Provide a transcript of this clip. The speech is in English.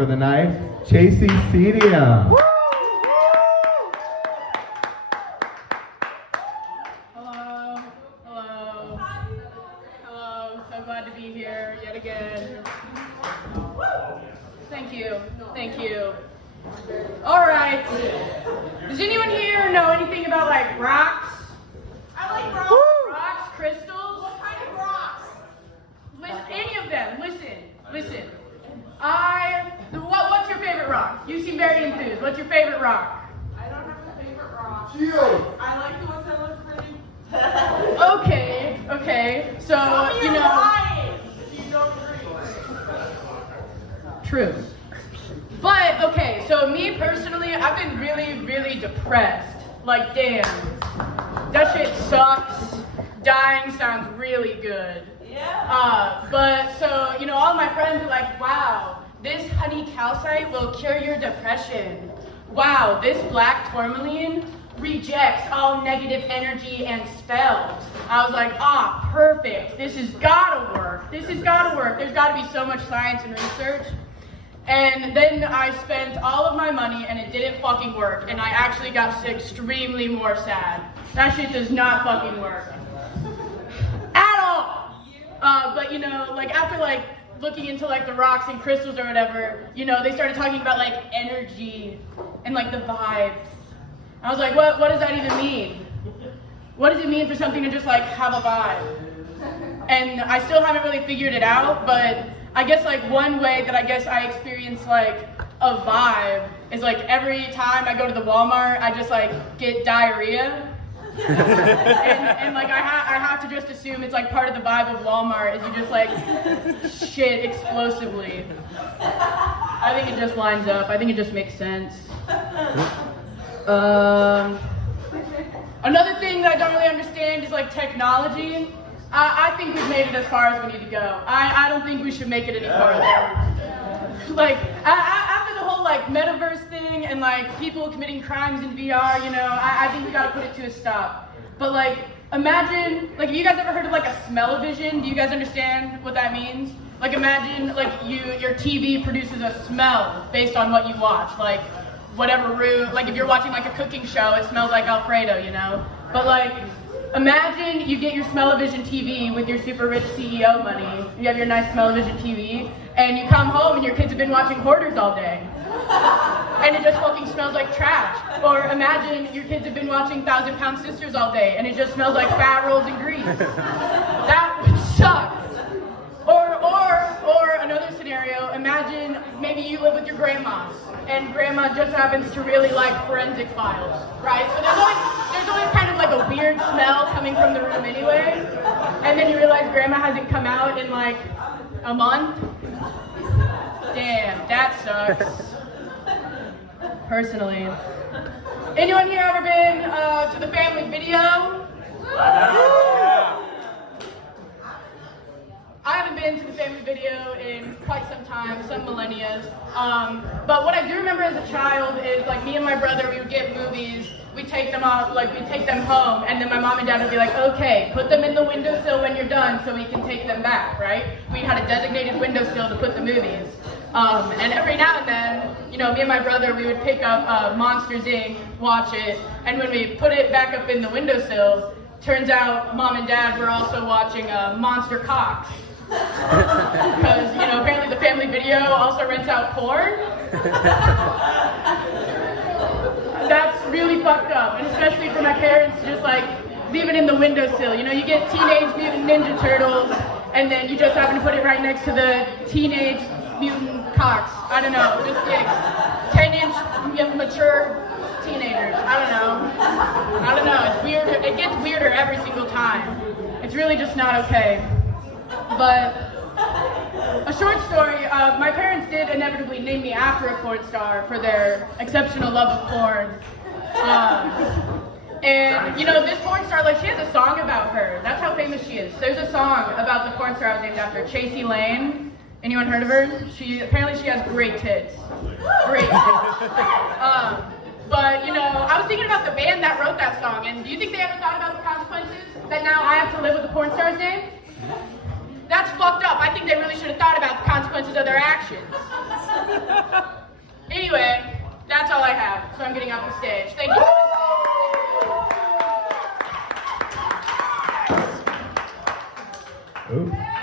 For the night, Chasey Cedia. Hello, hello, hello, so glad to be here yet again. Thank you, thank you. All right, does anyone here know anything about like rocks? I like rocks. Rocks, crystals? What kind of rocks? Any of them, listen. What's your favorite rock? You seem very enthused. What's your favorite rock? I don't have a favorite rock. Shield. I like the ones that look pretty. Okay. So, you know. Lying if you don't agree. True. But, okay, so me personally, I've been really depressed. Like, damn. That shit sucks. Dying sounds really good. Yeah. But, so, you know, all my friends are like, wow, this honey calcite will cure your depression. Wow, this black tourmaline rejects all negative energy and spells. I was like, perfect. This has gotta work. There's gotta be so much science and research. And then I spent all of my money and it didn't fucking work. And I actually got extremely more sad. That shit does not fucking work. At all. But you know, like after like looking into like the rocks and crystals or whatever, you know, they started talking about like energy and like the vibes. I was like, what does that even mean? What does it mean for something to just like have a vibe? And I still haven't really figured it out, but I guess like one way that I experience like a vibe is like every time I go to the Walmart, I just like get diarrhea. and like I have to just assume it's like part of the vibe of Walmart is you just like shit explosively. I think it just lines up. I think it just makes sense. Another thing that I don't really understand is like technology. I think we've made it as far as we need to go. I don't think we should make it any farther. Like after the whole like metaverse thing and like people committing crimes in VR, you know, I think we gotta put it to a stop. But like imagine, like have you guys ever heard of like a smell-o-vision? Do you guys understand what that means? Like imagine like your TV produces a smell based on what you watch. Like whatever room, like if you're watching like a cooking show, it smells like Alfredo, you know? But like imagine you get your smell-o-vision TV with your super rich CEO money. You have your nice smell-o-vision TV, and you come home and your kids have been watching Hoarders all day. And it just fucking smells like trash. Or imagine your kids have been watching 1,000 Pound Sisters all day, and it just smells like fat rolls and grease. That would suck. Or another scenario, imagine maybe you live with your grandma, and grandma just happens to really like forensic files, right? So there's always kind of like a weird smell coming from the room anyway, and then you realize grandma hasn't come out in like a month. Damn, that sucks. Personally. Anyone here ever been to the family video? I haven't been to the family video in quite some time, some millennia. But what I do remember as a child is like me and my brother, we would get movies, we'd take them out, like we'd take them home, and then my mom and dad would be like, okay, put them in the windowsill when you're done so we can take them back, right? We had a designated windowsill to put the movies. And every now and then, you know, me and my brother, we would pick up Monsters Inc., watch it, and when we put it back up in the windowsill, turns out mom and dad were also watching Monster Cox. Because, you know, apparently the family video also rents out porn. That's really fucked up, and especially for my parents to just like leave it in the windowsill. You know, you get Teenage Mutant Ninja Turtles, and then you just happen to put it right next to the Teenage Mutant Cox. I don't know, just dicks. 10-inch mature teenagers. I don't know. It's weird. It gets weirder every single time. It's really just not okay. But a short story, my parents did inevitably name me after a porn star for their exceptional love of porn. And, you know, this porn star, like, she has a song about her. That's how famous she is. There's a song about the porn star I was named after, Chasey Lane. Anyone heard of her? Apparently she has great tits. Great tits. But, you know, I was thinking about the band that wrote that song, and do you think they ever thought about the consequences? That now I have to live with a porn star's name? That That's fucked up. I think they really should have thought about the consequences of their actions. Anyway, that's all I have, so I'm getting off the stage. Thank you. Ooh.